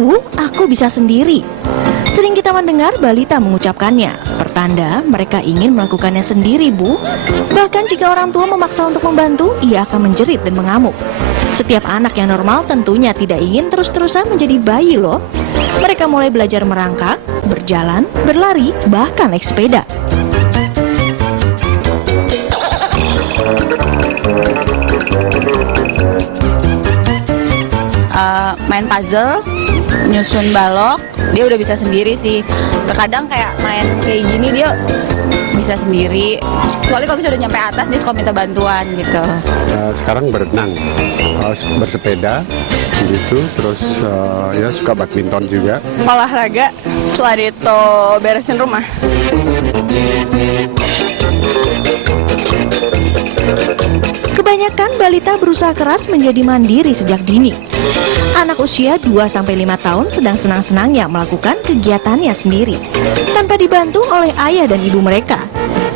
Bu, aku bisa sendiri. Sering kita mendengar balita mengucapkannya, pertanda mereka ingin melakukannya sendiri, Bu. Bahkan jika orang tua memaksa untuk membantu, ia akan menjerit dan mengamuk. Setiap anak yang normal tentunya tidak ingin terus-terusan menjadi bayi loh. Mereka mulai belajar merangkak, berjalan, berlari, bahkan naik sepeda. Main puzzle, nyusun balok, dia udah bisa sendiri sih. Terkadang kayak main kayak gini dia bisa sendiri. Soalnya kalau misalnya udah nyampe atas dia suka minta bantuan gitu. Sekarang berenang, bersepeda gitu, terus ya suka badminton juga. Olahraga, setelah itu beresin rumah. Kebanyakan balita berusaha keras menjadi mandiri sejak dini. Anak usia 2-5 tahun sedang senang-senangnya melakukan kegiatannya sendiri, tanpa dibantu oleh ayah dan ibu mereka.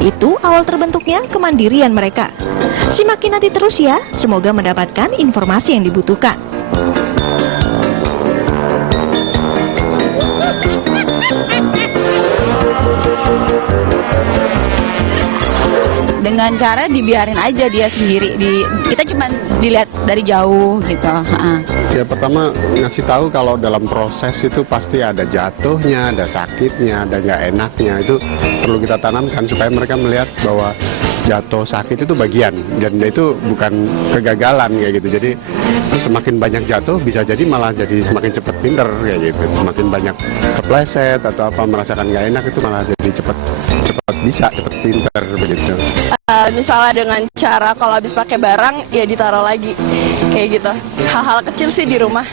Itu awal terbentuknya kemandirian mereka. Simakin nanti terus ya, semoga mendapatkan informasi yang dibutuhkan. Dengan cara dibiarin aja dia sendiri, kita cuma dilihat dari jauh gitu. Ya pertama ngasih tahu kalau dalam proses itu pasti ada jatuhnya, ada sakitnya, ada nggak enaknya. Itu perlu kita tanamkan supaya mereka melihat bahwa jatuh sakit itu bagian dan itu bukan kegagalan kayak gitu. Jadi semakin banyak jatuh bisa jadi malah jadi semakin cepat pinter kayak gitu. Semakin banyak kepleset atau apa merasakan nggak enak itu malah jadi cepat pinter begitu. Misalnya dengan cara kalau habis pakai barang ya ditaruh lagi kayak gitu. Hal-hal kecil sih di rumah.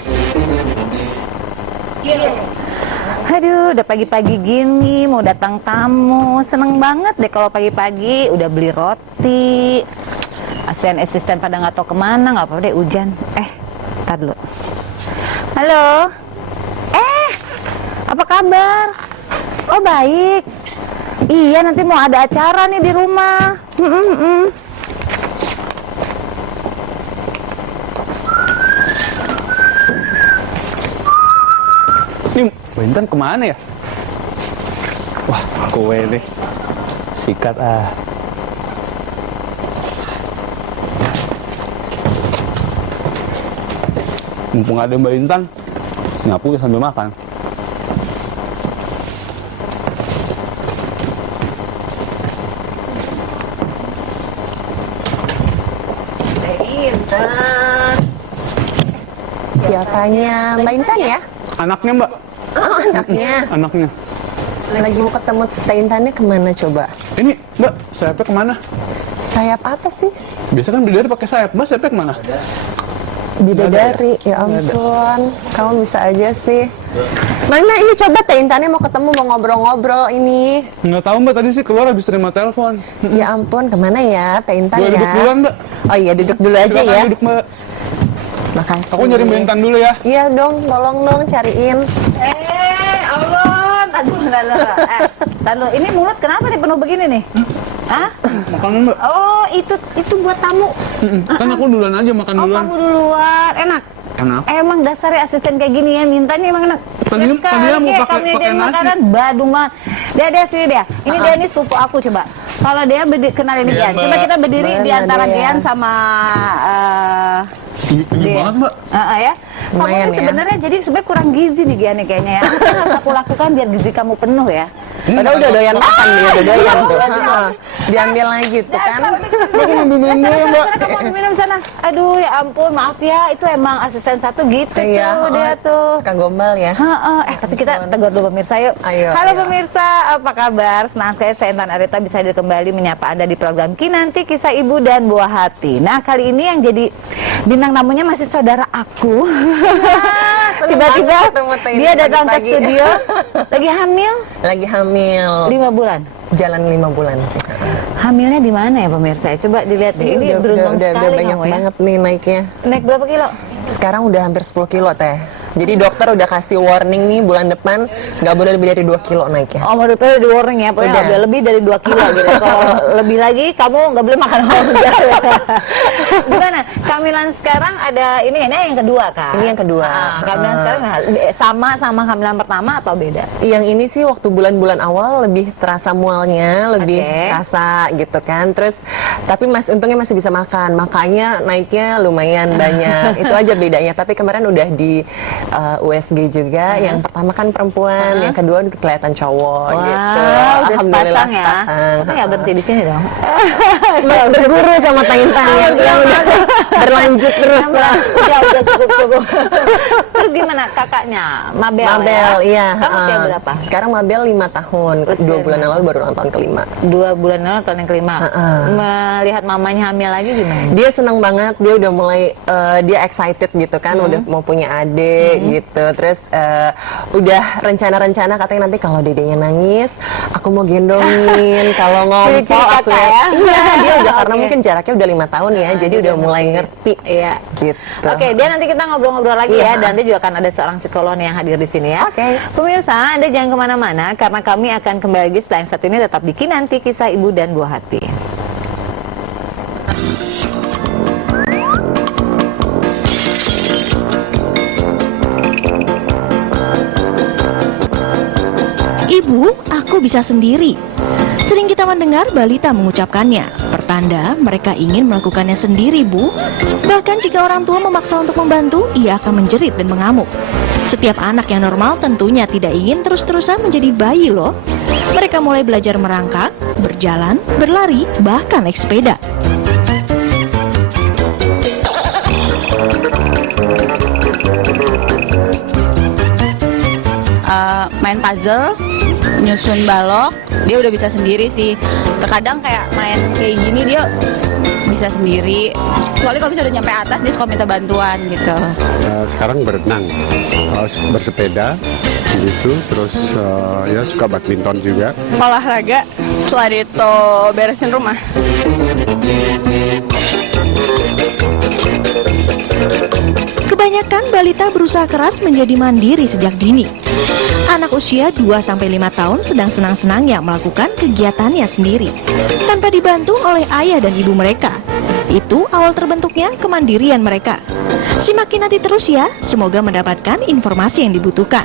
Aduh, udah pagi-pagi gini mau datang tamu, seneng banget deh kalau pagi-pagi udah beli roti. Asisten pada nggak tahu kemana, nggak apa-apa deh hujan. Tar dulu. Halo. Apa kabar? Oh baik. Iya, nanti mau ada acara nih di rumah. Ini Mbak Intan kemana ya? Wah, kue nih. Sikat ah. Mumpung ada Mbak Intan, nyapu sambil makan. Siapanya Mbak Intan ya? Anaknya Mbak. Oh, anaknya. Anaknya. Lagi mau ketemu Teh Intannya kemana coba? Ini Mbak, sayapnya kemana? Sayap apa sih? Biasa kan bidadari pakai sayap, Mbak sayapnya kemana? Bidadari, ya ampun. Kamu bisa aja sih. Mana ini coba Teh Intannya mau ketemu, mau ngobrol-ngobrol ini. Nggak tahu Mbak, tadi sih keluar habis terima telepon. Ya ampun, kemana ya Teh Intan Boleh ya? duduk duluan Mbak. Oh iya, duduk dulu aja Silakan ya. duduk Mbak. Makasih. Aku nyari Mbak Intan dulu ya. Iya dong, tolong dong cariin. Allah, tadu. Ini mulut kenapa nih penuh begini nih? Hah? Makan Mbak. Oh, itu buat tamu. Kan aku duluan aja makan Oh, duluan. kamu duluan. Enak. Enak. Emang dasarnya asisten kayak gini ya, mintanya emang enak. Tadinya mau pakai nasi. Makanan badung banget. Dia sini dia. Ini dia nih sepupu aku coba. Kalau dia kenalin Iya, Gian. Coba Mbak. kita berdiri di Mana antara dia? Gian sama Tinggi dia. banget Mbak. Ya. Kamu Lumayan nih ya. sebenarnya jadi sebenarnya kurang gizi nih Gian nih kayaknya ya. Apa yang harus aku lakukan biar gizi kamu penuh ya? Padahal udah doyan makan dia, udah doyan tuh. Diambil lagi tuh kan. Aku ngambil minum dulu ya Mbak. Kamu ambil minum sana. Aduh ya ampun, maaf ya, itu emang asisten satu gitu Iya, tuh dia tuh. suka gombal ya. Tapi kita tegur dulu pemirsa yuk. Ayo, Halo ayo. pemirsa, apa kabar? Senang sekali saya Intan Arita bisa hadir kembali menyapa Anda di program Kinanti Kisah Ibu dan Buah Hati. Nah kali ini yang jadi bintang tamunya masih saudara aku. Tiba-tiba ketemu Teh dia Intan datang ke pagi-pagi. studio, lagi hamil Lagi hamil 5 bulan. jalan 5 bulan sih. Hamilnya di mana ya pemirsa? Coba dilihat nih, ini beruntung sekali banyak kamu ya. banget nih naiknya. Naik berapa kilo? Sekarang udah hampir 10 kilo Teh. Jadi dokter udah kasih warning nih bulan depan nggak boleh lebih dari 2 kilo naiknya. Oh, menurut saya di warning ya, pokoknya nggak Udah. boleh lebih dari 2 kilo gitu. Kalau lebih lagi, kamu nggak boleh makan hamburger. Gimana? Kehamilan sekarang ada ini yang kedua kan? Ini yang kedua. Kehamilan sekarang sama kehamilan pertama atau beda? Yang ini sih waktu bulan-bulan awal lebih terasa mualnya, lebih Oke. terasa gitu kan. Terus tapi untungnya masih bisa makan, makanya naiknya lumayan banyak. Itu aja bedanya. Tapi kemarin udah di USG juga. Yang pertama kan perempuan, yang kedua kelihatan cowok gitu. Udah sepasang ya? sepasang. Tapi nggak berhenti di sini dong? Berguru sama Taintan yang udah berlanjut terus lah. Udah cukup. Terus gimana kakaknya? Mabel Mabel, ya? iya. Kamu usia berapa? Sekarang Mabel 5 tahun. Usia 2 bulan yang lima. lalu baru ulang tahun kelima. 2 bulan lalu tahun yang kelima. Melihat mamanya hamil lagi gimana? Dia senang banget, dia udah mulai dia excited gitu kan, udah mau punya adik gitu. Terus udah rencana-rencana katanya nanti kalau dedenya nangis, aku mau gendongin. Kalau ngompol Ciri-ciri aku kakak ya? Iya, dia udah karena Oke. mungkin jaraknya udah 5 tahun ya, jadi udah mulai ngerti. Iya. Gitu. Oke, dia nanti kita ngobrol-ngobrol lagi Iya. ya, dan dia juga akan ada seorang psikolog yang hadir di sini ya. Oke. Pemirsa, Anda jangan kemana-mana karena kami akan kembali lagi setelah yang satu ini, tetap di Kinanti, Kisah Ibu dan Buah Hati. Ibu, aku bisa sendiri. Sering kita mendengar balita mengucapkannya. Pertanda mereka ingin melakukannya sendiri, Bu. Bahkan jika orang tua memaksa untuk membantu, ia akan menjerit dan mengamuk. Setiap anak yang normal tentunya tidak ingin terus-terusan menjadi bayi loh. Mereka mulai belajar merangkak, berjalan, berlari, bahkan naik sepeda. Main puzzle, nyusun balok, dia udah bisa sendiri sih. Terkadang kayak main kayak gini dia bisa sendiri. Kecuali kalau bisa udah nyampe atas dia suka minta bantuan gitu. Sekarang berenang, bersepeda gitu, terus ya suka badminton juga. Olahraga, setelah itu beresin rumah. Kebanyakan balita berusaha keras menjadi mandiri sejak dini. Anak usia 2-5 tahun sedang senang-senangnya melakukan kegiatannya sendiri, tanpa dibantu oleh ayah dan ibu mereka. Itu awal terbentuknya kemandirian mereka. Simakin nanti terus ya, semoga mendapatkan informasi yang dibutuhkan.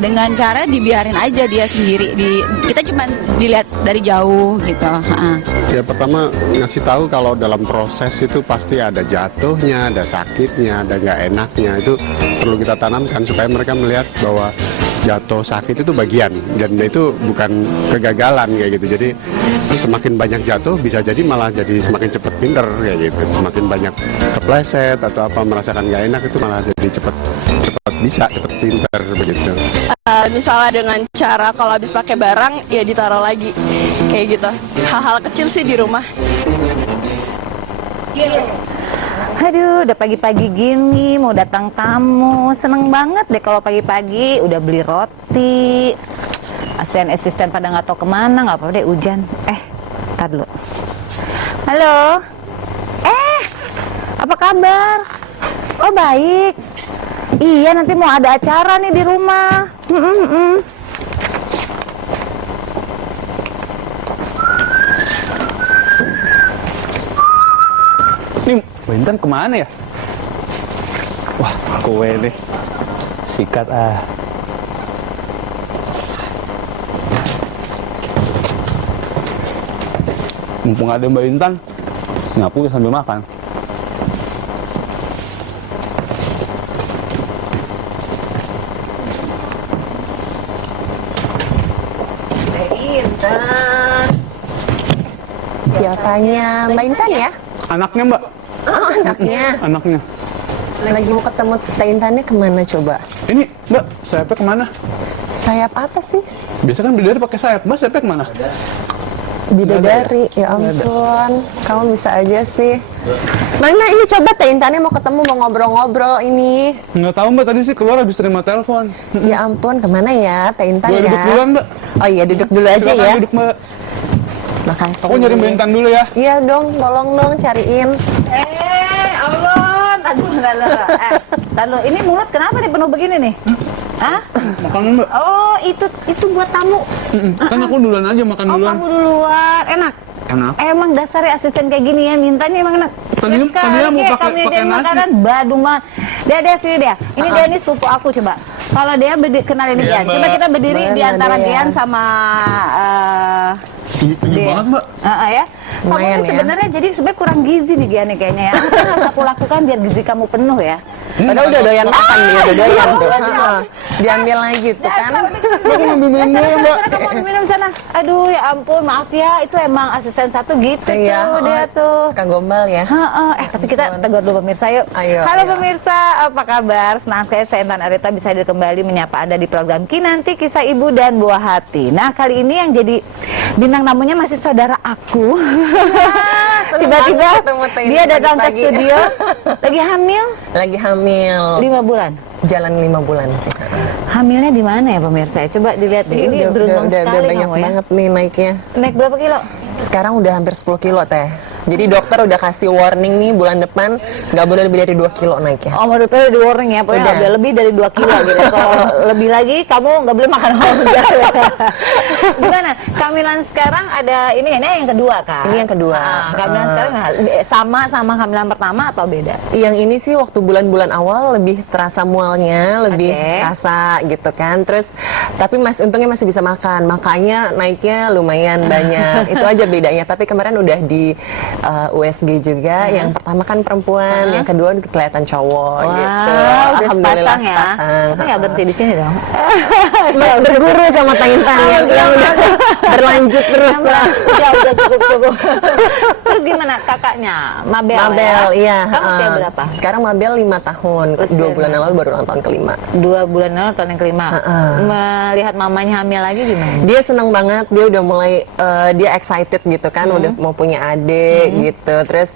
Dengan cara dibiarin aja dia sendiri. Kita cuma dilihat dari jauh gitu. Ya pertama ngasih tahu kalau dalam proses itu pasti ada jatuhnya, ada sakitnya, ada nggak enaknya. Itu perlu kita tanamkan supaya mereka melihat bahwa jatuh sakit itu bagian dan itu bukan kegagalan kayak gitu. Jadi semakin banyak jatuh bisa jadi malah jadi semakin cepat pinter kayak gitu. Semakin banyak kepleset atau apa merasakan nggak enak itu malah jadi cepat pinter begitu. Misalnya dengan cara kalau habis pakai barang ya ditaruh lagi kayak gitu. Hal-hal kecil sih di rumah. Aduh, udah pagi-pagi gini, mau datang tamu. Seneng banget deh kalau pagi-pagi udah beli roti. Asisten pada nggak tahu kemana, nggak apa-apa deh hujan. Tar dulu. Halo. Apa kabar? Oh baik. Iya, nanti mau ada acara nih di rumah. Ini Mbak Intan kemana ya? Wah, kue nih. Sikat ah. Mumpung ada Mbak Intan, ngapu sambil makan. Siapanya Mbak Intan ya? Anaknya Mbak, Oh, anaknya. anaknya. Lagi mau ketemu Teh Intannya kemana coba? Ini Mbak, sayapnya kemana? Sayap apa sih? Biasa kan bidadari pakai sayap, Mbak sayapnya kemana? Bidadari, ya ampun, kamu bisa aja sih. Mana ini coba Teh Intannya mau ketemu, mau ngobrol-ngobrol ini. Nggak tahu Mbak, tadi sih keluar habis terima telepon. Ya ampun, kemana ya Teh Intan Boleh ya? duduk duluan Mbak. Oh iya, duduk dulu aja Silakan ya. duduk Mbak. Makasih. Aku nyari Mbak Intan dulu ya. Iya dong, tolong dong cariin. Allah, tadu, ini mulut kenapa nih penuh begini nih? Hah? Makan Mbak. Oh, itu buat tamu. Kan aku duluan aja makan Oh, duluan. kamu duluan. Enak. Enak. Emang dasarnya asisten kayak gini ya, mintanya emang enak. Tadinya mau pakai dia nasi. makanan badung banget. Dia sini dia. Ini dia ini sepupu aku coba. Kalau dia kenalin ini Iya, Gian. Coba Mbak. kita berdiri di Mana antara dia? Gian sama Ini dia. banget Mbak. Ya. Kamu Lumayan ini ya. sebenarnya jadi sebenarnya kurang gizi nih Gian nih kayaknya ya. Apa yang harus aku lakukan biar gizi kamu penuh ya? Padahal udah doyan makan dia, udah doyan tuh. Heeh. Diambil lagi tuh kan. Aku ngambil minum dulu ya Mbak. Kamu ambil minum sana. Aduh ya ampun, maaf ya, itu emang asisten satu gitu Iya, tuh dia tuh. suka gombal ya. Tapi kita tegur dulu pemirsa yuk. Ayo, Halo ayo. pemirsa, apa kabar? Senang sekali saya Intan Arita bisa hadir kembali menyapa Anda di program Kinanti Kisah Ibu dan Buah Hati. Nah, kali ini yang jadi bintang tamunya masih saudara aku. Tiba-tiba banget ketemu Teh dia Intan datang ke pagi-pagi. studio lagi hamil Lagi hamil. 5 bulan. Jalan 5 bulan sih. Hamilnya di mana ya pemirsa? Coba dilihat deh. Ini beruntung sekali banyak kamu ya. banget nih naiknya. Naik berapa kilo? Sekarang udah hampir 10 kilo Teh. Jadi dokter udah kasih warning nih bulan depan nggak boleh lebih dari 2 kilo naiknya. Oh, menurut saya di warning ya, pokoknya Udah. nggak boleh lebih dari 2 kilo gitu. Kalau lebih lagi, kamu nggak boleh makan hamburger. Gimana? Kehamilan sekarang ada ini yang kedua kan? Ini yang kedua. Kehamilan sekarang sama kehamilan pertama atau beda? Yang ini sih waktu bulan-bulan awal lebih terasa mualnya, lebih Oke. terasa gitu kan. Terus tapi untungnya masih bisa makan, makanya naiknya lumayan banyak. Itu aja bedanya. Tapi kemarin udah di USG juga. Yang pertama kan perempuan, yang kedua kelihatan cowok gitu. Udah Alhamdulillah sepasang ya. sepasang. Tapi nggak berhenti di sini dong. Berguru sama Teh Intan yang udah berlanjut terus lah. Ya udah cukup. Terus gimana kakaknya? Mabel. Mabel, ya? iya. Kamu usia berapa? Sekarang Mabel 5 tahun. Usia 2 bulan yang lalu baru ulang tahun kelima. 2 bulan lalu tahun yang kelima. Melihat mamanya hamil lagi gimana? Dia senang banget, dia udah mulai dia excited gitu kan, udah mau punya adik gitu. Terus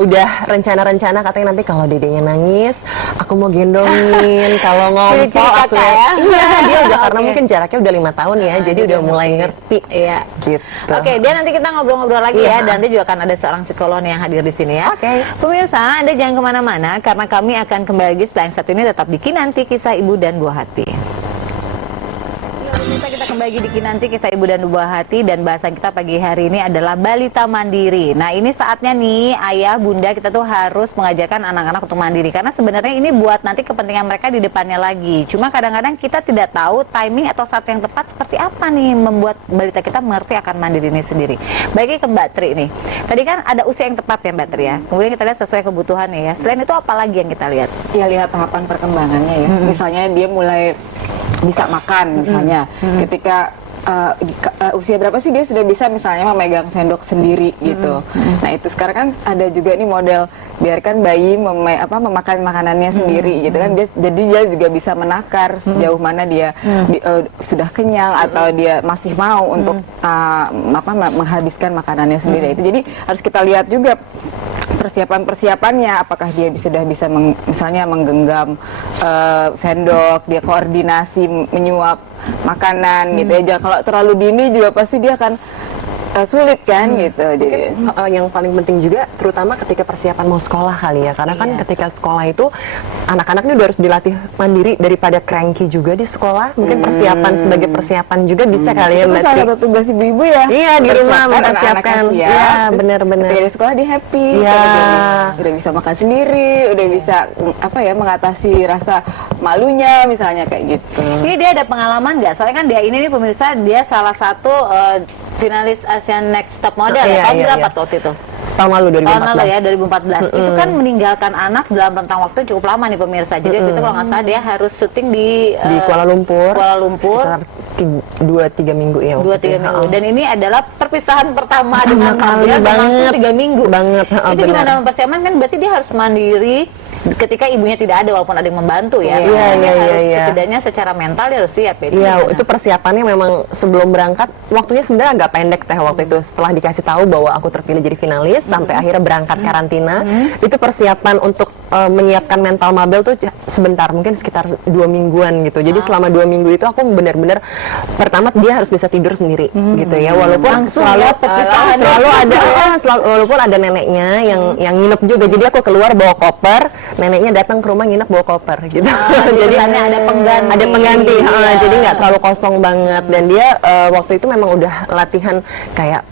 udah rencana-rencana katanya nanti kalau dedenya nangis, aku mau gendongin. Kalau ngompol Ciri-ciri aku kakak ya? Iya, dia udah karena Oke. mungkin jaraknya udah 5 tahun ya, jadi udah mulai ngerti. Iya. Gitu. Oke, dia nanti kita ngobrol-ngobrol lagi Iya. ya, dan nanti juga akan ada seorang psikolog yang hadir di sini ya. Oke. Pemirsa, Anda jangan kemana-mana karena kami akan kembali lagi setelah yang satu ini tetap di Kinanti Kisah Ibu dan Buah Hati. Pemirsa, kita kembali lagi di Kinanti Kisah Ibu dan Buah Hati, dan bahasan kita pagi hari ini adalah balita mandiri. Nah, ini saatnya nih ayah bunda kita tuh harus mengajarkan anak-anak untuk mandiri, karena sebenarnya ini buat nanti kepentingan mereka di depannya lagi. Cuma kadang-kadang kita tidak tahu timing atau saat yang tepat seperti apa nih membuat balita kita mengerti akan mandiri ini sendiri. Baiknya ke Mbak Tri nih. Tadi kan ada usia yang tepat ya Mbak Tri ya. Kemudian kita lihat sesuai kebutuhannya ya. Selain itu apa lagi yang kita lihat? Ya lihat tahapan perkembangannya ya. Misalnya dia mulai bisa makan misalnya. Ketika usia berapa sih dia sudah bisa misalnya memegang sendok sendiri gitu. Nah itu sekarang kan ada juga nih model biarkan bayi memakan makanannya sendiri gitu kan. Jadi dia juga bisa menakar sejauh mana dia sudah kenyang atau dia masih mau untuk menghabiskan makanannya sendiri. Itu jadi harus kita lihat juga persiapannya, apakah dia sudah bisa misalnya menggenggam sendok, dia koordinasi menyuap makanan gitu ya. Kalau terlalu dini juga pasti dia akan sulit kan gitu. Jadi yang paling penting juga terutama ketika persiapan mau sekolah kali ya, karena kan ketika sekolah itu anak-anaknya udah harus dilatih mandiri daripada cranky juga di sekolah. Mungkin persiapan sebagai persiapan juga bisa kali ya Itu Mbak salah Tri. satu tugas ibu-ibu ya. Iya, di rumah Persiapkan mempersiapkan. anak-anak siap. Iya, benar-benar. Ketika di sekolah dia happy, Iya. udah bisa makan sendiri, udah bisa mengatasi rasa malunya misalnya kayak gitu. Ini dia ada pengalaman nggak? Soalnya kan dia ini nih pemirsa, dia salah satu finalis Asian Next Top Model Iya, ya. Tahun iya, berapa iya. tuh waktu itu? Tahun lalu Tahun lalu 2014. ya, 2014. Itu kan meninggalkan anak dalam rentang waktu yang cukup lama nih pemirsa. Jadi waktu itu kalau nggak salah dia harus syuting di Kuala Lumpur. Kuala Lumpur. Sekitar 2-3 minggu ya. 2-3 minggu. Dan ini adalah perpisahan pertama dengan kali Mabel banget. berlangsung 3 minggu. Banget, Itu benar. gimana mempersiapkan kan berarti dia harus mandiri ketika ibunya tidak ada walaupun ada yang membantu ya. Iya, Dia iya, harus iya. setidaknya secara mental dia harus siap ya. Iya, itu persiapannya memang sebelum berangkat. Waktunya sebenarnya agak pendek teh waktu itu. Setelah dikasih tahu bahwa aku terpilih jadi finalis, sampai akhirnya berangkat karantina. Itu persiapan untuk menyiapkan mental Mabel tuh sebentar, mungkin sekitar 2 mingguan gitu. Jadi selama 2 minggu itu aku benar-benar, pertama dia harus bisa tidur sendiri gitu ya. Walaupun walaupun ada neneknya yang nginep juga. Jadi aku keluar bawa koper, neneknya datang ke rumah nginep bawa koper gitu. Jadi ada pengganti. Ada pengganti, Iya. jadi nggak terlalu kosong banget. Dan dia waktu itu memang udah latihan kayak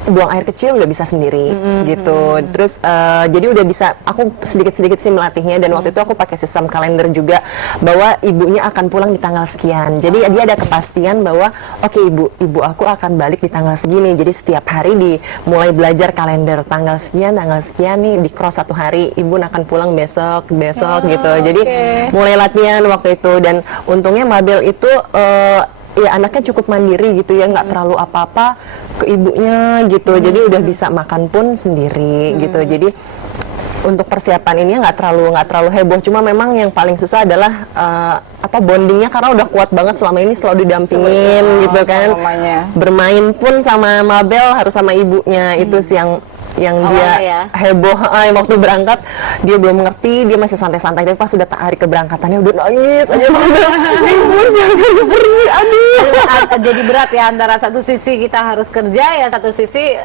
buang air kecil udah bisa sendiri gitu. Terus jadi udah bisa, aku sedikit-sedikit sih melatihnya. Dan waktu itu aku pakai sistem kalender juga bahwa ibunya akan pulang di tanggal sekian. Jadi dia ada kepastian bahwa oke, ibu aku akan balik di tanggal segini. Jadi setiap hari mulai belajar kalender tanggal sekian nih di cross 1 hari, ibu akan pulang besok gitu. Jadi mulai latihan waktu itu. Dan untungnya Mabel itu ya anaknya cukup mandiri gitu ya, nggak terlalu apa-apa ke ibunya gitu. Jadi udah bisa makan pun sendiri gitu. Jadi untuk persiapan ini nggak terlalu heboh. Cuma memang yang paling susah adalah bondingnya, karena udah kuat banget selama ini selalu didampingin gitu kan. Bermain pun sama Mabel harus sama ibunya. Itu sih yang dia heboh. Waktu berangkat dia belum ngerti, dia masih santai-santai, tapi pas sudah hari keberangkatannya udah nangis aja. Ibu jangan pergi, aduh. Jadi berat ya, antara satu sisi kita harus kerja ya, satu sisi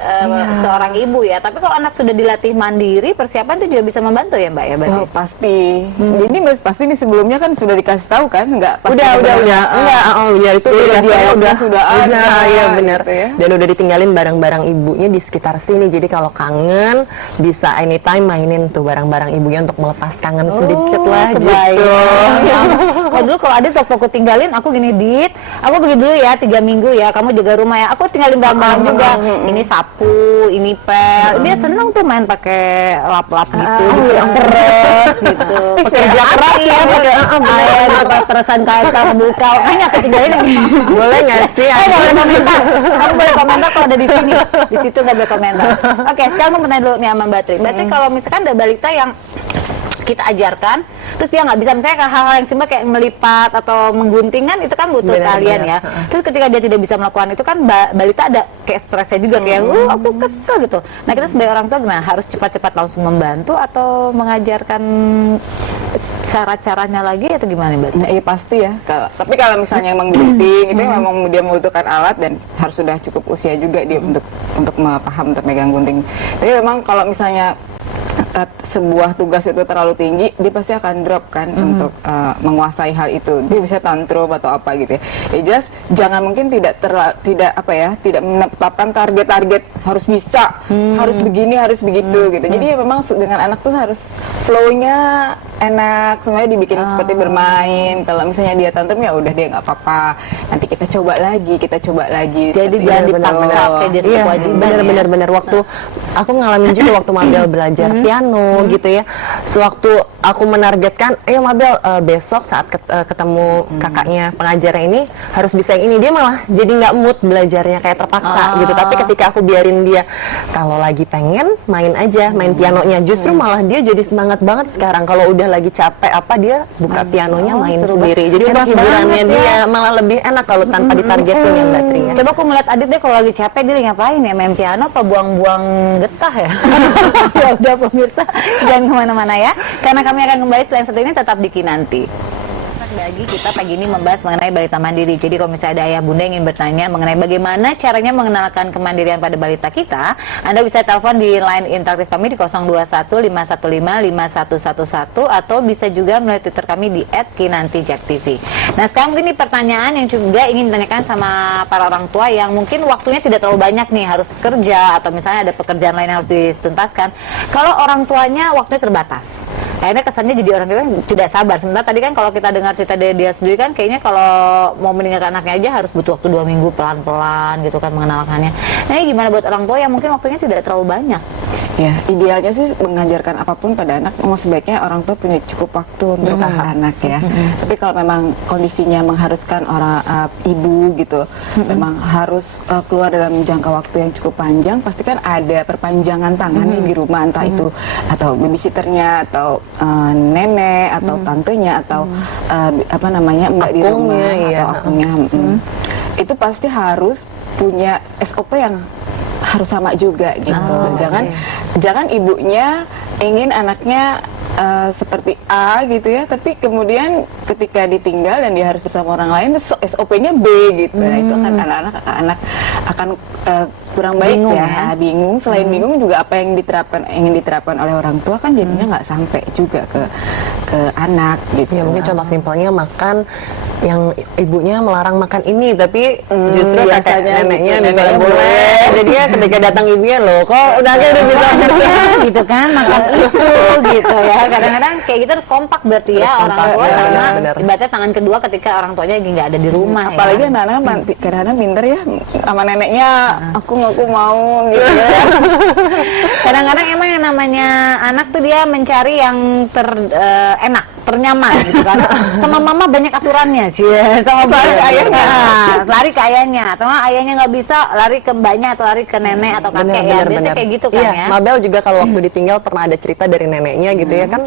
seorang ibu ya. Tapi kalau anak sudah dilatih mandiri, persiapan itu juga bisa membantu ya Mbak ya? Oh, pasti. Jadi pasti nih sebelumnya kan sudah dikasih tahu kan, nggak? Udah. Enggak, itu sudah ada. Iya benar. Gitu ya. Dan udah ditinggalin barang-barang ibunya di sekitar sini. Jadi kalau kangen bisa anytime mainin tuh barang-barang ibunya untuk melepas kangen sedikit lah gitu. Kalau dulu kalau ada waktu aku tinggalin, aku gini, Dit, aku pergi dulu ya 3 minggu ya, kamu jaga rumah ya. Aku tinggalin barang-barang juga. Ini sapu, ini pel. Dia seneng tuh main pakai lap-lap gitu, terus gitu. Pakai kerja keras ya, pakai terusan kayak kebuka. Makanya aku tinggalin. Boleh nggak sih? Boleh komentar. Aku boleh komentar kalau ada di sini. Di situ nggak boleh komentar. Oke, sekarang aku bertanya dulu nih sama Mbak Tri. Mbak Tri, kalau misalkan ada balita yang kita ajarkan, terus dia nggak bisa, misalnya hal-hal yang simpel kayak melipat atau menggunting kan, itu kan butuh keahlian ya. Terus ketika dia tidak bisa melakukan itu kan, balita ada kayak stresnya juga, kayak aku kesel gitu. Nah, kita sebagai orang tua gimana? Harus cepat-cepat langsung membantu atau mengajarkan cara-caranya lagi atau gimana Mbak? Iya pasti ya. Tapi kalau misalnya yang menggunting itu memang dia membutuhkan alat dan harus sudah cukup usia juga dia untuk paham untuk megang gunting. Tapi memang kalau misalnya sebuah tugas itu terlalu tinggi, dia pasti akan drop kan untuk menguasai hal itu. Dia bisa tantrum atau apa gitu ya. Ya jelas jangan mungkin tidak menetapkan target-target harus bisa, harus begini, harus begitu gitu. Jadi ya memang dengan anak tuh harus flow-nya enak, semuanya dibikin seperti bermain. Kalau misalnya dia tantrum ya udah dia nggak apa-apa. Nanti kita coba lagi. Jadi jangan dipaksa kayak jadi kewajiban. Bener-bener waktu aku ngalamin juga waktu Mabel belajar piano gitu ya. Sewaktu aku menargetkan, ayo Mabel besok saat ketemu kakaknya pengajarnya ini harus bisa yang ini, dia malah jadi nggak mood belajarnya, kayak terpaksa gitu. Tapi ketika aku biarin dia kalau lagi pengen main aja, main pianonya, justru malah dia jadi semangat banget sekarang. Kalau udah lagi capek dia buka pianonya main sendiri. Jadi untuk hiburannya dia malah lebih enak kalau tanpa ditargetin ya Mbak Tri. Coba aku melihat Adit deh kalau lagi capek dia ngapain ya, main piano apa buang-buang getah ya? Ya udah pemirsa, jangan kemana-mana ya, karena kami akan kembali selain satu ini, tetap di Kinanti. Bagi kita pagi ini membahas mengenai balita mandiri. Jadi kalau misalnya ada ayah bunda yang ingin bertanya mengenai bagaimana caranya mengenalkan kemandirian pada balita kita, Anda bisa telepon di line interaktif kami di 0215155111 atau bisa juga melalui Twitter kami di @kinantijaktv. Nah, sekarang mungkin ini pertanyaan yang juga ingin ditanyakan sama para orang tua yang mungkin waktunya tidak terlalu banyak nih, harus kerja atau misalnya ada pekerjaan lain yang harus dituntaskan. Kalau orang tuanya waktunya terbatas, akhirnya kesannya jadi orang tua tidak sabar. Sementara tadi kan kalau kita dengar cerita dari dia sendiri kan kayaknya kalau mau meninggalkan anaknya aja harus butuh waktu 2 minggu pelan-pelan gitu kan mengenalkannya. Nah, ini gimana buat orang tua yang mungkin waktunya tidak terlalu banyak? Ya, idealnya sih mengajarkan apapun pada anak, memang sebaiknya orang tua punya cukup waktu untuk anak ya. Tapi kalau memang kondisinya mengharuskan orang ibu gitu, memang harus keluar dalam jangka waktu yang cukup panjang, pasti kan ada perpanjangan tangan di rumah, entah itu atau babysitternya atau nenek atau tantenya atau apa namanya mbak di rumah atau akunnya. Itu pasti harus punya SOP yang harus sama juga gitu. Jangan ibunya ingin anaknya seperti A gitu ya, tapi kemudian ketika ditinggal dan dia harus bersama orang lain, SOP-nya B gitu. Nah, itu kan anak-anak akan kurang baik bingung, ya. Bingung. Selain bingung juga apa yang ingin diterapkan oleh orang tua kan jadinya nggak sampai juga ke anak gitu. Ya mungkin contoh simpelnya makan yang ibunya melarang makan ini, tapi justru kakek neneknya misalnya boleh. Jadi ya ketika datang ibunya, loh kok udah bisa gitu kan, makan itu gitu ya. Kadang-kadang kayak gitu harus kompak berarti ya, orang tua sama ibaratnya tangan kedua ketika orang tuanya lagi nggak ada di rumah. Apalagi anak-anak kadang-kadang pinter ya sama neneknya, aku mau gitu ya. Kadang-kadang emang yang namanya anak tuh dia mencari yang enak, ternyaman gitu kan. Sama mama banyak aturannya sih, sama ayahnya lari ke ayahnya, atau ayahnya nggak bisa lari ke mbaknya atau lari ke nenek atau kakek ya. Biasanya kayak gitu kan ya. Mabel juga kalau waktu ditinggal pernah ada cerita dari neneknya gitu ya kan,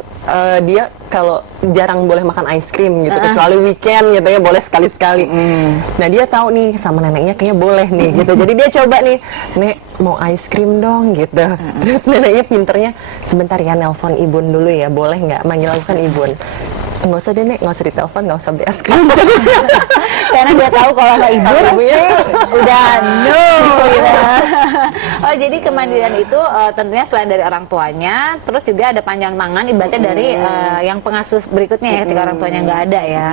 dia kalau jarang boleh makan ice cream gitu, kecuali weekend gitu ya, boleh sekali-sekali. Nah dia tahu nih sama neneknya kayaknya boleh nih gitu, jadi dia coba nih, nek mau ice cream dong gitu. Terus neneknya pinternya, sebentar ya nelpon ibun dulu ya, boleh nggak, manggil aku kan ibun. Nggak usah deh nek, nggak usah ditelepon, nggak usah beli es krim. Karena dia tahu kalau nggak ibu udah no gitu. Oh jadi kemandirian itu tentunya selain dari orang tuanya, terus juga ada panjang tangan ibaratnya dari yang pengasuh berikutnya ya, ketika orang tuanya nggak ada ya.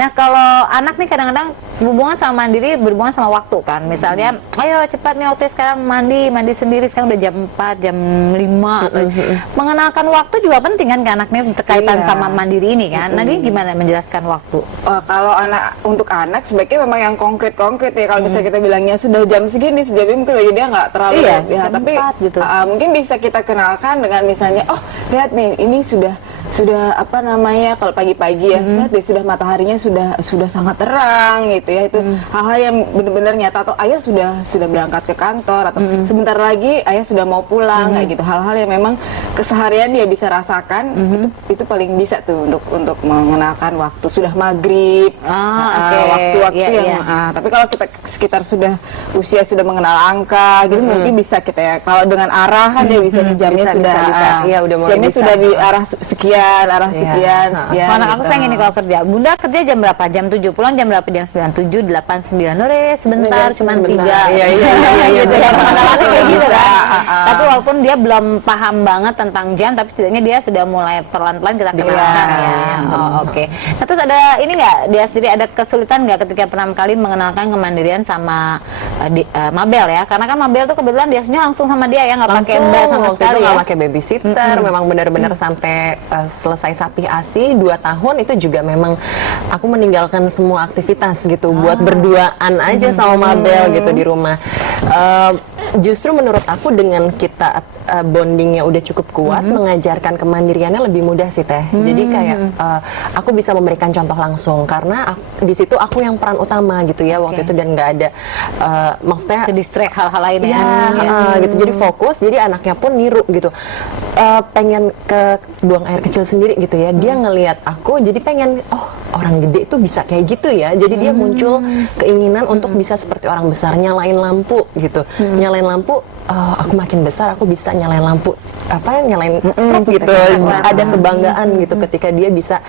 Nah kalau anak nih kadang-kadang hubungan sama mandiri berhubungan sama waktu kan. Misalnya, ayo cepat nih waktu sekarang mandi sendiri, sekarang udah jam 4, jam 5. Mengenalkan waktu juga penting kan ke anaknya terkaitan sama mandiri ini kan. Nanti gimana menjelaskan waktu? Kalau untuk anak sebaiknya memang yang konkret ya. Kalau misalnya kita bilangnya sudah jam segini, sudah jam mungkin bagi dia nggak terlalu ya. Tapi gitu. Mungkin bisa kita kenalkan dengan misalnya, oh lihat nih ini sudah apa namanya, kalau pagi-pagi ya, lihat deh sudah mataharinya sudah sangat terang gitu ya. Itu hal-hal yang benar-benar nyata, atau ayah sudah berangkat ke kantor, atau sebentar lagi ayah sudah mau pulang kayak gitu. Hal-hal yang memang keseharian dia bisa rasakan, itu paling bisa tuh untuk mengenalkan waktu. Sudah maghrib, waktu-waktu tapi kalau kita sekitar usia sudah mengenal angka gitu, mungkin bisa kita ya, kalau dengan arah kan dia bisa jamnya jamnya sudah di arah sekian, sekian. Anak aku sayang ini kalau kerja, bunda kerja jam berapa? Jam 7, pulang jam berapa? Jam 9, 7, 8, 9, sebentar, cuma 3. Gitu ya, anak-anak kayak gitu kan. Tapi walaupun dia belum paham banget tentang jam, tapi setidaknya dia sudah mulai pelan-pelan kita kenalkan ya. Oke. Nah, terus ada ini nggak, dia sendiri ada kesulitan nggak ketika pertama kali mengenalkan kemandirian sama Mabel ya? Karena kan Mabel tuh kebetulan biasanya langsung sama dia ya, nggak pakai mbak sama sekali ya. Nggak pakai babysitter, memang benar-benar sampai selesai Sapih ASI 2 tahun itu juga memang aku meninggalkan semua aktivitas gitu buat berduaan aja sama Mabel gitu di rumah. Justru menurut aku dengan kita bondingnya udah cukup kuat, mengajarkan kemandiriannya lebih mudah sih Teh. Jadi kayak aku bisa memberikan contoh langsung karena di situ aku yang peran utama gitu ya waktu itu, dan nggak ada maksudnya distract hal-hal lain gitu. Jadi fokus, jadi anaknya pun niru gitu. Pengen ke buang air kecil sendiri gitu ya, dia ngelihat aku jadi pengen, oh orang gede tuh bisa kayak gitu ya. Jadi dia muncul keinginan untuk bisa seperti orang besar, nyalain lampu gitu. Nyalain lampu, aku makin besar aku bisa nyalain lampu, nyalain gitu. Ada kebanggaan gitu ketika dia bisa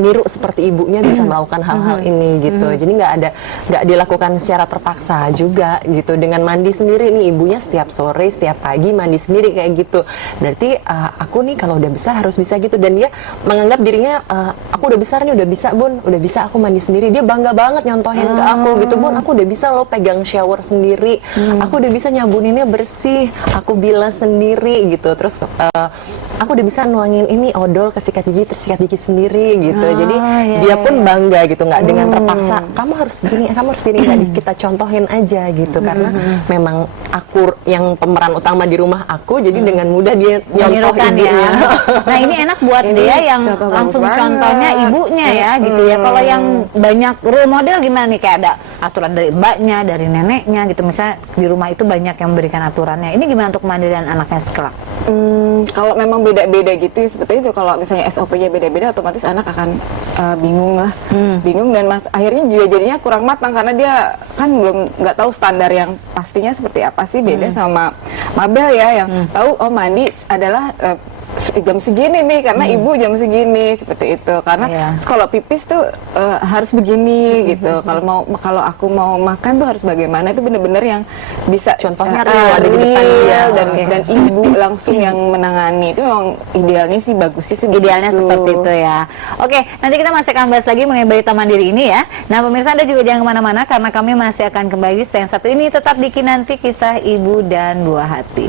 niru seperti ibunya bisa melakukan hal-hal ini gitu. Jadi nggak dilakukan secara terpaksa juga gitu. Dengan mandi sendiri nih, ibunya setiap sore setiap pagi mandi sendiri kayak gitu. Berarti aku nih kalau udah besar harus bisa gitu, dan dia menganggap dirinya aku udah besar nih, udah bisa bun, udah bisa aku mandi sendiri. Dia bangga banget nyontohin ke aku gitu, bun aku udah bisa lo pegang shower sendiri, aku udah bisa nyabuninnya bersih, aku bilas sendiri gitu. Terus gitu. Aku udah bisa nuangin ini odol ke sikat gigi, terus sikat gigi sendiri gitu. Jadi dia pun bangga gitu, nggak dengan terpaksa. Kamu harus gini, nggak kita contohin aja gitu. Karena memang aku yang pemeran utama di rumah aku, jadi dengan mudah dia nyontohin ya. Nah ini enak buat dia yang langsung contohnya ibunya ya gitu ya. Kalau yang banyak role model gimana nih, kayak ada aturan dari mbaknya, dari neneknya gitu. Misalnya di rumah itu banyak yang memberikan aturannya. Ini gimana untuk kemandirian anaknya sekelak? Kalau memang beda-beda gitu seperti itu, kalau misalnya SOP-nya beda-beda, otomatis anak akan bingung lah, bingung dan akhirnya juga jadinya kurang matang karena dia kan belum nggak tahu standar yang pastinya seperti apa sih. Beda sama Mabel ya, yang tahu oh mandi adalah jam segini nih karena ibu jam segini, seperti itu. Karena kalau pipis tuh harus begini gitu. Kalau aku mau makan tuh harus bagaimana, itu bener-bener yang bisa contohnya real ada di depan dia dan ibu langsung yang menangani. Itu memang idealnya sih, bagusnya sih idealnya seperti itu ya. Oke, nanti kita masih akan bahas lagi mengenai balita mandiri ini ya. Nah pemirsa, Anda juga jangan kemana-mana karena kami masih akan kembali yang satu ini, tetap di Kinanti Kisah Ibu dan Buah Hati.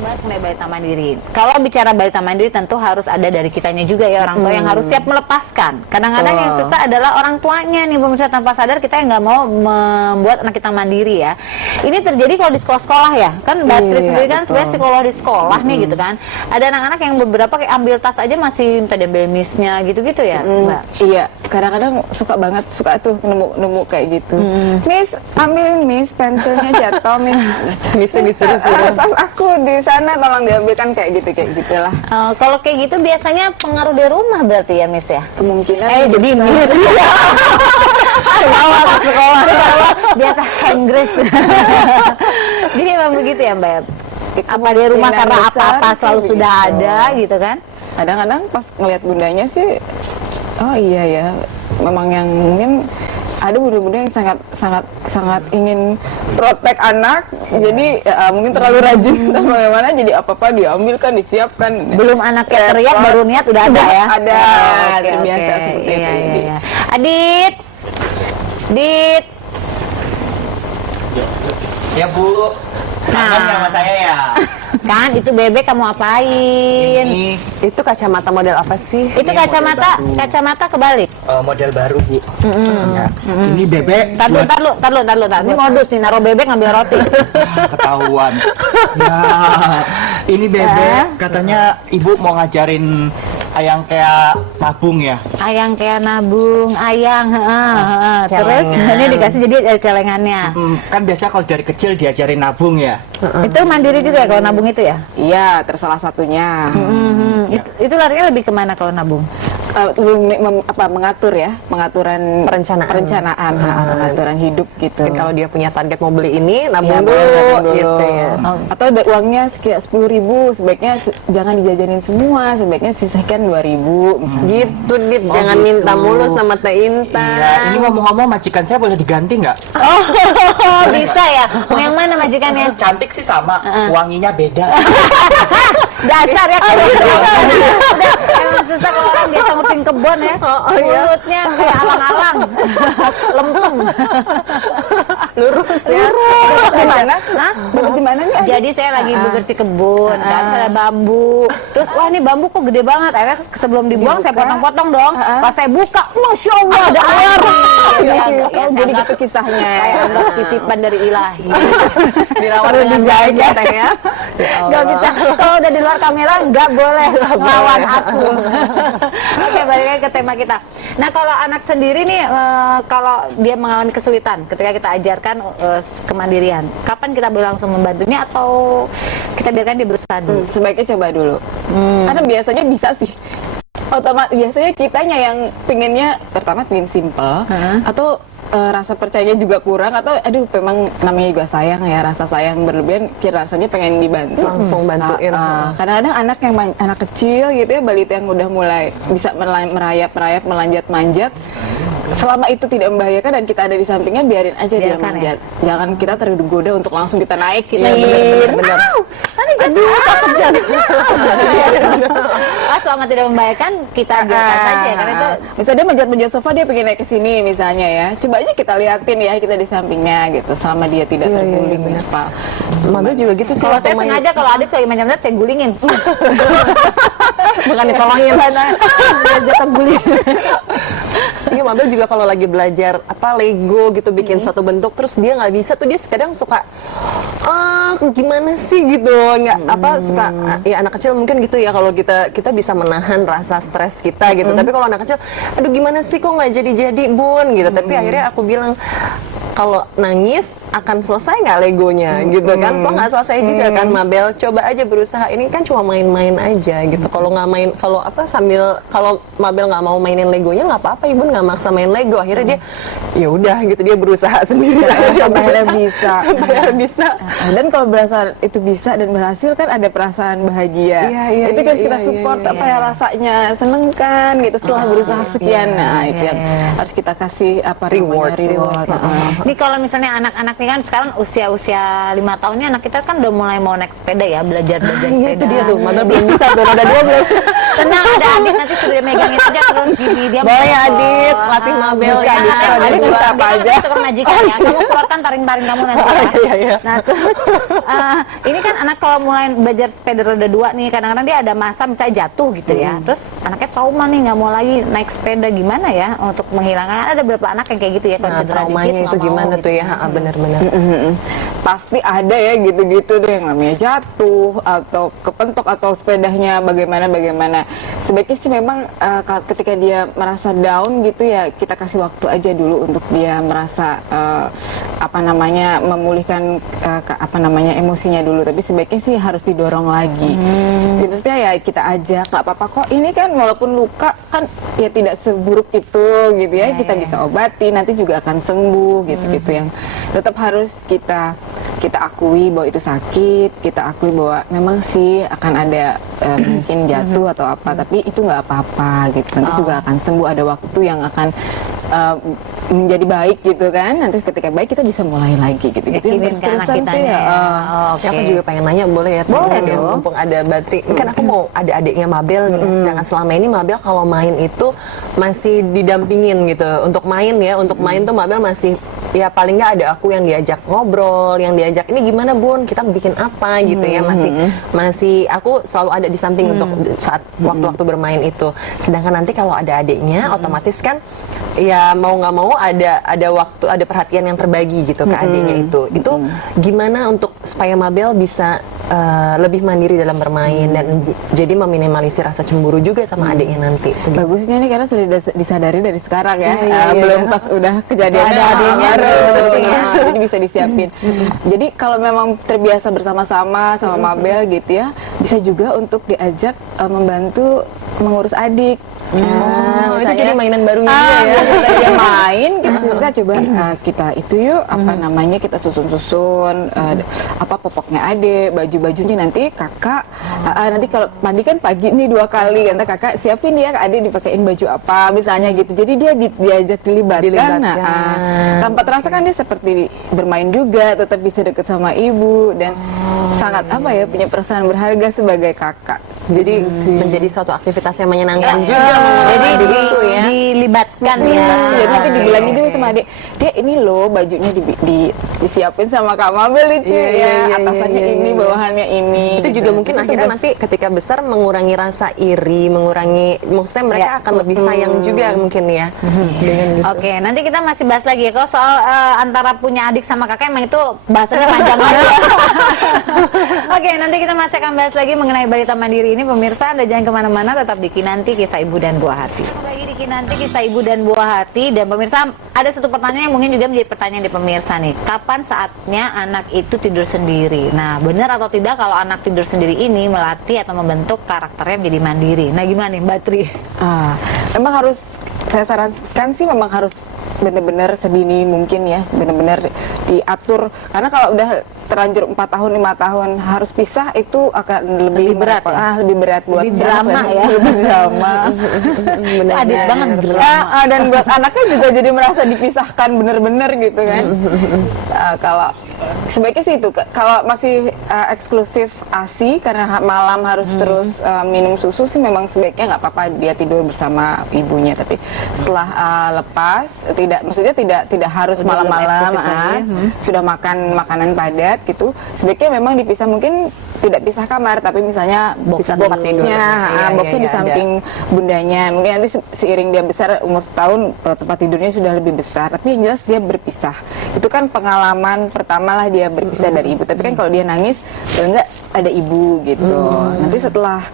Membahas mengenai balita mandiri. Kalau bicara balita mandiri tentu harus ada dari kitanya juga ya, orang tua yang harus siap melepaskan. Kadang-kadang yang susah adalah orang tuanya nih, pemirsa, tanpa sadar kita yang nggak mau membuat anak kita mandiri ya. Ini terjadi kalau di sekolah-sekolah ya, kan Mbak Tri sendiri kan sebenarnya psikolog di sekolah nih gitu kan. Ada anak-anak yang beberapa kayak ambil tas aja masih minta diambil misnya gitu-gitu ya, Mbak. Iya, kadang-kadang suka tuh nemu kayak gitu. Miss, ambil Miss, pensilnya jatuh Miss. Missnya disuruh-suruh. Tas aku di sana tolong diambilkan, kayak gitulah. Kalau kayak gitu biasanya pengaruh di rumah berarti ya, Miss ya? Kemungkinan. Jadi Miss. Bawa ke sekolah. Biasa Inggris. Jadi memang begitu ya, Mbak? Apa di rumah karena apa-apa selalu sudah ada gitu kan? Kadang-kadang pas ngelihat bundanya sih, oh iya ya, memang yang mungkin ada bunda-bunda yang sangat ingin protek anak, jadi mungkin terlalu rajin atau bagaimana, jadi apa-apa diambilkan, disiapkan. Belum anaknya teriak baru niat udah ada ya? Ada, terbiasa seperti itu. Iya. Adit! Dit! Ya Bu, kangen sama saya ya. Kan itu bebek kamu apain? Itu kacamata model apa sih? Itu kacamata kebalik. Model baru Bu. Ya. Ini bebek. Tar lu. Ini modus nih, naruh bebek ngambil roti. Ketahuan. Ya, ini bebek. Katanya Ibu mau ngajarin ayang kayak nabung ya. Ayang kayak nabung, terus ini dikasih jadi ada celengannya. Kan biasa kalau dari kecil diajarin nabung ya. Itu mandiri juga ya kalau nabung itu ya? Iya, tersalah satunya. Itu larinya lebih kemana kalau nabung? Mengatur ya, perencanaan, pengaturan hidup gitu. Kalau dia punya target mau beli ini, nabung dulu gitu ya. Atau ada uangnya sekitar 10.000, sebaiknya jangan dijajanin semua, sebaiknya sisihkan 2.000 misalnya. Gitu, Dit. Jangan minta mulu sama Teh Intan. Iya, ini ngomong-ngomong majikan saya boleh diganti nggak? Oh, bisa ya? Mau yang mana majikannya? Cantik sih sama, wanginya beda. Dasar ya kalau emang susah kalau orang biasa ngurusin kebun ya. Mulutnya kayak alang-alang, lempeng. Lurus ya. Gimana? Gimana nih? Jadi saya lagi bersih kebun, kan ada bambu. Terus wah ini bambu kok gede banget. Akhirnya sebelum dibuang saya potong-potong dong. Pas saya buka, masya Allah ada air. Jadi gitu kisahnya. Saya anggap titipan dari ilahi. Dirawat dengan baik ya Teh ya. Gak bisa, kalau udah di luar kamera nggak boleh lawan aku. Oke, balik lagi ke tema kita. Nah kalau anak sendiri nih, kalau dia mengalami kesulitan ketika kita ajarkan kemandirian, kapan kita boleh langsung membantunya atau kita biarkan dia berusaha dulu? Sebaiknya coba dulu. Karena biasanya bisa sih. Biasanya kitanya yang pinginnya pertama pingin simple, atau rasa percayanya juga kurang, atau aduh memang namanya juga sayang ya, rasa sayang berlebihan, kira rasanya pengen dibantu, langsung bantuin. Kadang-kadang anak kecil gitu ya, balita yang udah mulai bisa merayap, melanjat-manjat, selama itu tidak membahayakan dan kita ada di sampingnya, biarin aja dia manjat. Jangan kita tergoda untuk langsung kita naikin. Bener. nih selama tidak membahayakan kita biarkan saja karena itu misalnya dia manjat-manjat sofa, dia pengen naik ke sini misalnya ya, coba aja kita liatin ya, kita di sampingnya gitu selama dia tidak terguling apa. Mabel juga gitu sih. kalau saya sengaja kalau Adit lagi manjat-manjat saya gulingin. Bukan ditolongin. Jatuh guling. Iya, Mabel juga kalau lagi belajar Lego gitu, bikin suatu bentuk terus dia nggak bisa tuh, dia kadang suka gimana sih gitu, nggak suka ya anak kecil mungkin gitu ya, kalau kita bisa menahan rasa stres kita gitu, tapi kalau anak kecil aduh gimana sih kok nggak jadi bun gitu, tapi akhirnya aku bilang kalau nangis akan selesai nggak Legonya gitu kan, kok nggak selesai juga kan Mabel, coba aja berusaha, ini kan cuma main-main aja gitu, kalau nggak main, kalau kalau Mabel nggak mau mainin Legonya nggak apa-apa, ibu nggak maksa main Lego, akhirnya dia ya udah gitu, dia berusaha sendiri Akhirnya bisa. bisa. Dan kalau berasa itu bisa dan berhasil kan ada perasaan bahagia. Itu kan kita support apa ya, rasanya seneng kan gitu setelah berusaha sekian. Nah, itu yang harus kita kasih reward. Ini kalau misalnya anak-anak ini kan sekarang usia 5 tahun ini, anak kita kan udah mulai mau naik sepeda ya, belajar sepeda. Itu dia tuh, mana belum bisa tuh, roda 2 belum. Tenang, ada Adit nanti sudah megangin aja terus gini dia. Boleh ya Adit, latih Mabel ya. Adit bisa apa aja. Itu kan majikan ya. Kamu keluarkan taring-taring kamu nanti ya. Nah, terus ini kan anak kalau mulai belajar sepeda roda 2 nih, kadang-kadang dia ada masa misalnya jatuh gitu ya. Terus anaknya trauma nih, nggak mau lagi naik sepeda, gimana ya untuk menghilangkan? Ada beberapa anak yang kayak gitu ya, kalau cedera traumanya dikit itu gimana gitu. tuh ya, benar-benar. Pasti ada ya gitu-gitu tuh yang namanya jatuh atau kepentok atau sepedanya bagaimana. Sebaiknya sih memang ketika dia merasa down gitu ya, kita kasih waktu aja dulu untuk dia merasa memulihkan emosinya dulu, tapi sebaiknya sih harus didorong lagi. Gitu ya, kita ajak, nggak apa-apa kok, ini kan walaupun luka kan ya tidak seburuk itu gitu ya, kita bisa obati, nanti juga akan sembuh gitu yang tetap harus kita akui bahwa itu sakit, kita akui bahwa memang sih akan ada mungkin jatuh atau apa, tapi itu nggak apa-apa gitu, nanti juga akan sembuh, ada waktu yang akan menjadi baik gitu kan, nanti ketika baik kita bisa mulai lagi gitu Yakinin ke anak kita ya. Aku juga pengen nanya, boleh ya? Boleh dong. Mumpung ada bateri, kan aku mau ada adiknya Mabel nih, sedangkan selama ini Mabel kalau main itu masih didampingin gitu, untuk main tuh Mabel masih ya paling nggak ada aku yang diajak ngobrol, yang diajak ini gimana bun, kita bikin apa gitu ya, masih aku selalu ada di samping untuk saat waktu-waktu bermain itu. Sedangkan nanti kalau ada adiknya, otomatis kan ya mau nggak mau ada waktu, ada perhatian yang terbagi gitu ke adiknya itu gimana untuk supaya Mabel bisa lebih mandiri dalam bermain dan jadi meminimalisir rasa cemburu juga sama adiknya nanti. Bagusnya nih karena sudah disadari dari sekarang ya, belum pas udah kejadian ada adiknya jadi bisa disiapin. Jadi kalau memang terbiasa bersama-sama sama Mabel gitu ya, bisa juga untuk diajak membantu mengurus adik. Itu jadi mainan barunya ya. Dia main, kita coba kita itu yuk kita susun-susun apa popoknya adik, baju-bajunya nanti kakak nanti kalau mandi kan pagi nih 2 kali, nanti kakak siapin ya adik dipakein baju apa misalnya gitu. Jadi dia diajak dilibatkan. Tanpa terasa kan dia seperti bermain juga, tetap bisa deket sama ibu dan sangat punya perasaan berharga sebagai kakak. Jadi menjadi suatu aktivitas yang menyenangkan juga. Jadi dilibatkan ya. Jadi nanti dibilangin juga sama adik, dia ini loh bajunya disiapin sama Kak Mabel itu atasannya ini, bawahannya ini. Itu juga mungkin akhirnya nanti ketika besar mengurangi rasa iri, maksudnya mereka akan lebih sayang juga mungkin ya. Dengan gitu. Oke, nanti kita masih bahas lagi ya. Kalau soal antara punya adik sama kakak emang itu bahasanya panjang lagi. Oke, nanti kita masih akan bahas lagi mengenai Balita Mandiri ini. Pemirsa, Anda jangan kemana-mana, tetap di Kinanti Kisah Ibu dan Buah Hati. Lagi di Kinanti Kisah Ibu dan Buah Hati. Dan pemirsa, ada satu pertanyaan yang mungkin juga menjadi pertanyaan di pemirsa nih. Kapan saatnya anak itu tidur sendiri? Nah, benar atau tidak kalau anak tidur sendiri ini melatih atau membentuk karakternya menjadi mandiri? Nah, gimana nih, Mbak Tri? Memang harus, saya sarankan sih memang harus benar-benar sedini mungkin ya, benar-benar diatur, karena kalau udah terlanjur 4 tahun 5 tahun harus pisah, itu akan lebih berat ya? lebih berat buat Lebih si anak drama dan- ya? lebih drama. Adit banget drama. Dan buat anaknya juga jadi merasa dipisahkan bener-bener gitu kan. Kalau sebaiknya sih itu, kalau masih eksklusif ASI karena malam harus terus minum susu sih, memang sebaiknya nggak apa-apa dia tidur bersama ibunya. Tapi setelah lepas, maksudnya tidak harus Udah malam-malam belum eksklusif lagi, sudah makan makanan padat gitu, sebaiknya memang dipisah, mungkin tidak pisah kamar tapi misalnya Box bisa tempat tidur. boxnya di ada. samping bundanya. Mungkin nanti seiring dia besar, umur setahun, tempat tidurnya sudah lebih besar, tapi yang jelas dia berpisah. Itu kan pengalaman pertama lah dia berpisah dari ibu. Tapi kan kalau dia nangis, kalau enggak ada ibu gitu. Nanti setelah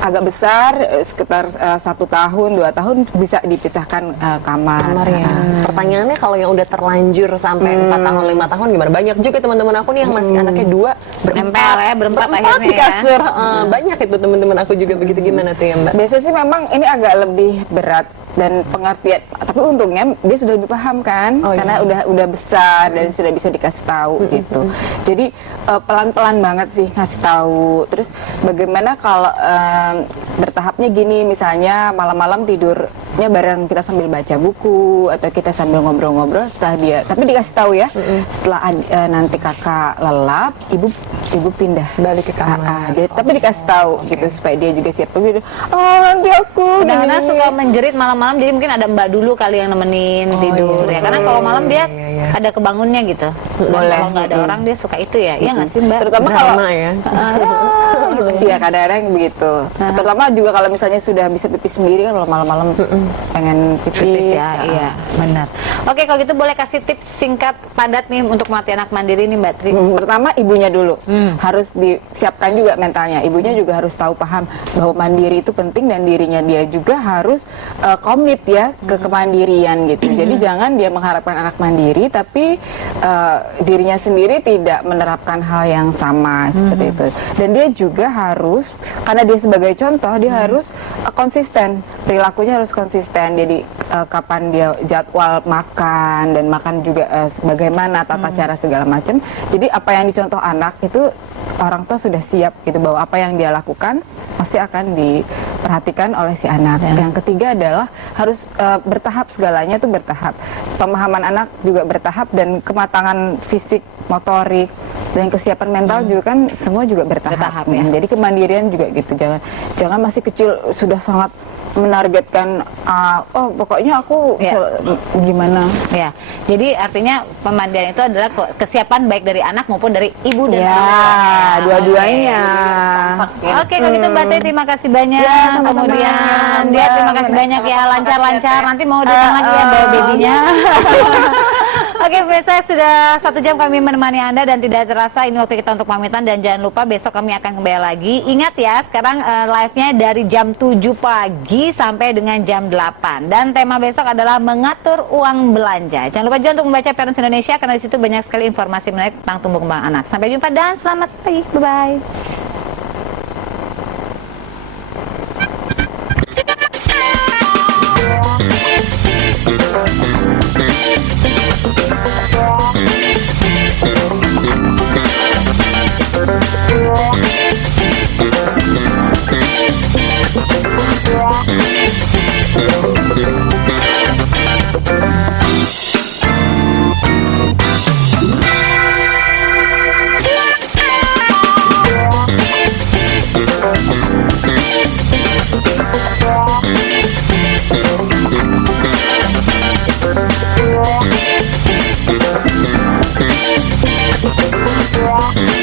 agak besar, sekitar 1 tahun 2 tahun bisa dipisahkan kamar. Ya. Pertanyaannya kalau yang udah terlanjur sampai 4 tahun 5 tahun gimana? Banyak juga teman-teman aku nih yang masih anaknya 2 Nempel ya, berempat akhirnya di ya. kasur. Banyak itu teman-teman aku juga begitu. Gimana tuh ya Mbak? Biasanya sih memang ini agak lebih berat dan pengertian, tapi untungnya dia sudah lebih paham kan, Oh, karena udah besar dan sudah bisa dikasih tahu gitu. Jadi pelan-pelan banget sih ngasih tahu. Terus bagaimana kalau bertahapnya gini, misalnya malam-malam tidurnya bareng, kita sambil baca buku atau kita sambil ngobrol-ngobrol setelah dia, tapi dikasih tahu ya, setelah nanti kakak lelap, ibu pindah Balik ke kamar. tapi dikasih tahu gitu supaya dia juga siap. Tapi dia, oh nanti aku Kadang-kadang gini." suka menjerit malam-malam, jadi mungkin ada mbak dulu kali yang nemenin tidur ya. Karena kalau malam dia ada kebangunnya gitu. Dan Boleh. kalau nggak ada orang dia suka itu ya. Iya nggak sih mbak? Terutama kalau Drama ya. iya kadang-kadang begitu. Terutama juga kalau misalnya sudah bisa pipis sendiri kan, kalau malam-malam pengen pipis. Ya, iya benar. Oke, kalau gitu boleh kasih tips singkat padat nih untuk melatih anak mandiri nih Mbak Tri. Pertama ibunya dulu harus disiapkan juga mentalnya. Ibunya juga harus tahu paham bahwa mandiri itu penting dan dirinya dia juga harus komit ya ke kemandirian gitu. Jadi jangan dia mengharapkan anak mandiri tapi dirinya sendiri tidak menerapkan hal yang sama seperti itu. Dan dia juga harus, karena dia sebagai contoh, dia harus konsisten, perilakunya harus konsisten. Jadi kapan dia jadwal makan dan makan juga bagaimana tata cara segala macam. Jadi apa yang dicontoh anak itu orang tua sudah siap gitu, bahwa apa yang dia lakukan pasti akan diperhatikan oleh si anak. Yang ketiga adalah harus bertahap, segalanya itu bertahap. Pemahaman anak juga bertahap, dan kematangan fisik, motorik, dan kesiapan mental juga kan semua juga bertahap ya. Jadi kemandirian juga gitu. Jangan masih kecil sudah sangat menargetkan oh pokoknya aku gimana. Ya, jadi artinya pemandian itu adalah kesiapan baik dari anak maupun dari ibu dan Ya, anak. dua-duanya. Oke, kalau gitu Mbak Tri terima kasih banyak. Ya, sama-sama. Kemudian dia terima kasih banyak ya, lancar-lancar. Nanti mau datang lagi ya bawa babynya. Oke, pemirsa, sudah 1 jam kami menemani Anda dan tidak terasa ini waktu kita untuk pamitan, dan jangan lupa besok kami akan kembali lagi. Ingat ya, sekarang live-nya dari jam 7 pagi sampai dengan jam 8. Dan tema besok adalah mengatur uang belanja. Jangan lupa juga untuk membaca Parents Indonesia, karena di situ banyak sekali informasi menarik tentang tumbuh kembang anak. Sampai jumpa dan selamat pagi. Bye-bye.